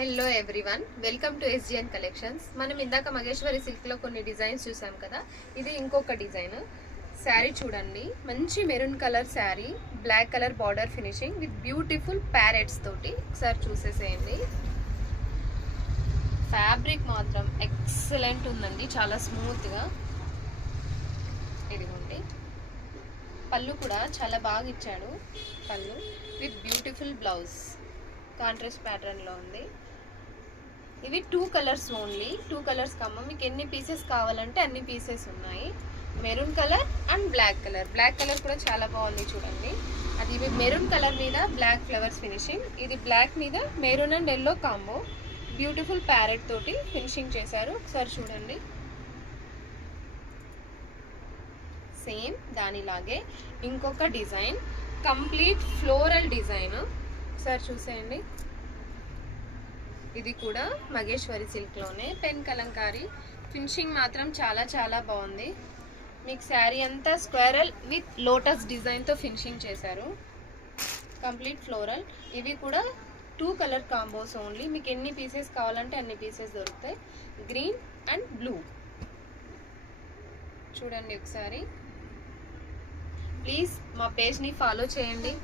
Hello everyone, welcome to SGN collections. మనం ఇందాక మగేశ్వరి సిల్క్లో కొన్ని డిజైన్స్ చూసాం కదా. ఇది ఇంకొక డిజైన్. శారీ చూడండి, మంచి maroon colour sari, black colour border finishing with beautiful parrots తోటి. ఒకసారి చూసేసేయండి. ఫ్యాబ్రిక్ మాత్రం ఎక్సలెంట్ ఉందండి, చాలా స్మూత్గా. ఇదిగోండి, పళ్ళు కూడా చాలా బాగా ఇచ్చాడు. పళ్ళు విత్ బ్యూటిఫుల్ బ్లౌజ్ కాంట్రాస్ట్ ప్యాటర్న్లో ఉంది. ఇవి 2 కలర్స్ ఓన్లీ, 2 కలర్స్ కమ్మ. మీకు ఎన్ని పీసెస్ కావాలంటే అన్ని పీసెస్ ఉన్నాయి. Maroon colour and black colour. Black colour కూడా చాలా బాగుంది చూడండి. అది ఇవి మెరూన్ కలర్ మీద బ్లాక్ ఫ్లవర్స్ ఫినిషింగ్, ఇది బ్లాక్ మీద maroon and yellow combo. Beautiful parrot తోటి ఫినిషింగ్ చేశారు. ఒకసారి చూడండి. సేమ్ దానిలాగే ఇంకొక డిజైన్, కంప్లీట్ ఫ్లోరల్ డిజైన్. ఒకసారి చూసేయండి. ఇది కూడా మగేశ్వరి సిల్క్లోనే పెన్ కలంకారీ. ఫినిషింగ్ మాత్రం చాలా చాలా బాగుంది. మీకు శారీ అంతా స్క్వేరల్ విత్ లోటస్ డిజైన్తో ఫినిషింగ్ చేశారు. Complete floral. ఇవి కూడా 2 కలర్ కాంబోస్ ఓన్లీ. మీకు ఎన్ని పీసెస్ కావాలంటే అన్ని పీసెస్ దొరుకుతాయి. Green and blue. చూడండి ఒకసారి. ప్లీజ్ మా పేజ్ని ఫాలో చేయండి.